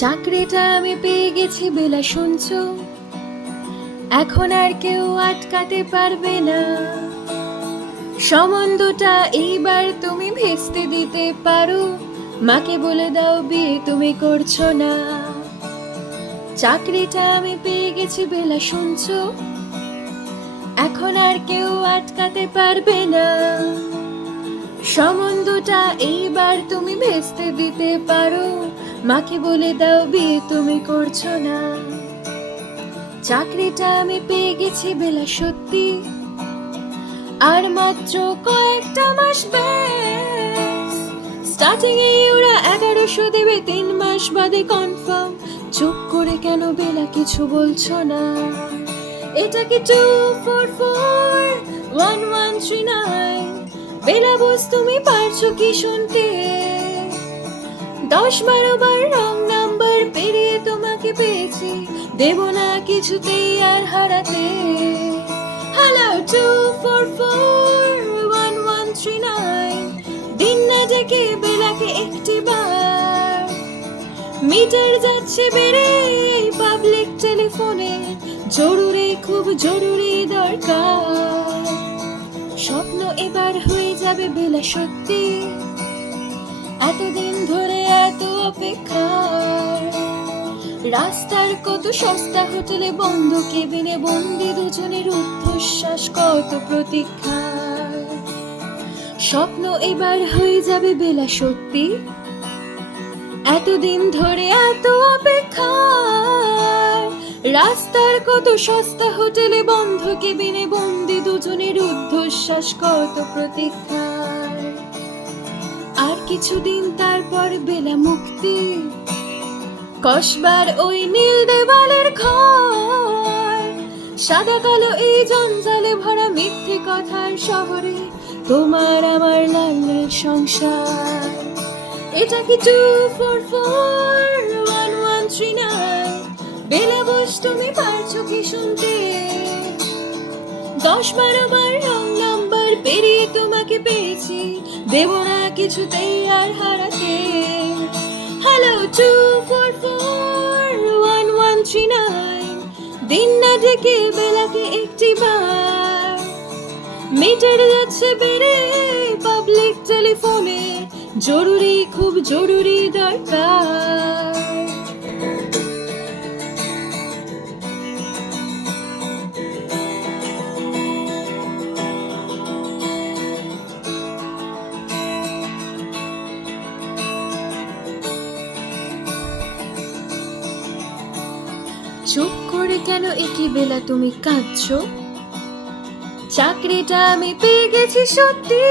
চাকরিটা আমি পেয়ে গেছি বেলা, শুনছো? এখন আর কেউ আটকাতে পারবে না। সম্বন্ধটা এইবার তুমি ভেস্তে দিতে পারো, মাকে বলে দাও বিয়ে তুমি করছো না। চাকরিটা আমি পেয়ে গেছি বেলা, শুনছো? এখন আর কেউ আটকাতে পারবে না। সম্বন্ধটা এইবার তুমি ভেস্তে দিতে পারো, মাকে বলে দাও বিয়ে তুমি করছো না। চাকরিটা আমি পেয়ে গেছি বেলা, সত্যি আর মাত্র কয়েকটা মাস ব্যাস। স্টার্টিং এ ওরা 1100 দেবে, 3 মাস বাদে কনফার্ম। চুপ করে কেন বেলা কিছু বলছো না? এটা কি 2441139? বেলা বুঝ, তুমি পারছো কি শুনতে? 10-12 বার রং নাম্বার পেরিয়ে তোমাকে পেয়েছি, দেব না কিছুতেই আর হারাতে। হ্যালো 2441139, দিন না ডেকে বেলাকে একটিবার। মিটার যাচ্ছে বেড়ে এই পাবলিক টেলিফোনে, জরুরি খুব জরুরি দরকার। স্বপ্ন এবার হয়ে যাবে বেলা, সত্যি এতদিন ধরে এত অপেক্ষা। রাস্তার কত সস্তা হোটেলে বন্ধ কেবিনে বন্দি দুজনের উচ্ছ্বাস, কত প্রতীক্ষা। স্বপ্ন এবার হয়ে যাবে বেলা, সত্যি এতদিন ধরে এত অপেক্ষা। রাস্তার কত সস্তা হোটেলে বন্ধ কেবিনে বন্দি দুজনের উচ্ছ্বাস, কত প্রতীক্ষা। আর কিছুদিন তারপর বেলা মুক্তি, কসবার ওই নীল দেওয়ালের ঘর। সাদা কালো এই জঞ্জালে ভরা মিথ্যে কথার শহরে তোমার আমার লাল সংসার। এটা কি 2441139? বেলা বস, তুমি পারছো কি শুনতে? 10-12 বার রং নাম্বার পেরিয়ে তোমাকে পেয়েছি, দেব না কিছুতেই আর হারাতে। হ্যালো 2441139, দিন না ডেকে বেলাকে একটিবার। মিটার যাচ্ছে বেড়ে পাবলিক টেলিফোনে, জরুরি খুব জরুরি দরকার। চুপ করে কেন একই বেলা তুমি কাঁদছো? চাকরিটা আমি পেয়ে গেছি সত্যি,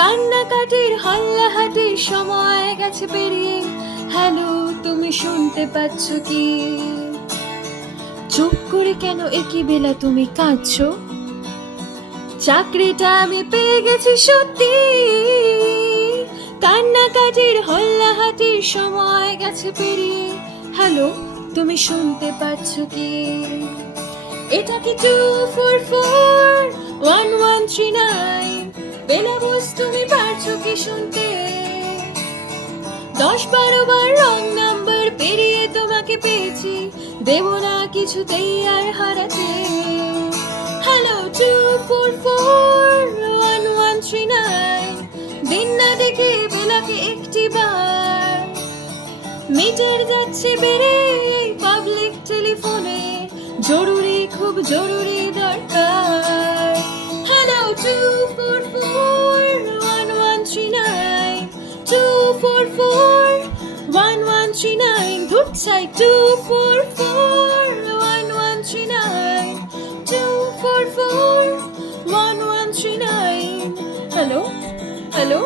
কান্নাকাটির হাল্লাহাটির সময় গেছে পেরিয়ে। হ্যালো, তুমি শুনতে পাচ্ছ কি? চুপ করে কেন একই বেলা তুমি কাঁদছো? চাকরিটা আমি পেয়ে গেছি সত্যি, কান্নাকাটির হাল্লাহাটির সময় গেছে পেরিয়ে। হ্যালো, তুমি শুনতে পাচ্ছ কি? এটা কি 2441139? বেলা বুঝ, তুমি পারছো কি শুনতে? 10-12 বার রং নাম্বার পেরিয়ে তোমাকে পেয়েছি, দেব না কিছুতেই আর হারাতে। হ্যালো 2441139, দিন না ডেকে বেলাকে একটিবার। মিটার যাচ্ছে বেড়ে পাবলিক টেলিফোনে, জরুরি খুব জরুরি দরকার। হ্যালো 2441139, 2441139, ধুর চাই 2441139, 2441139। Hello hello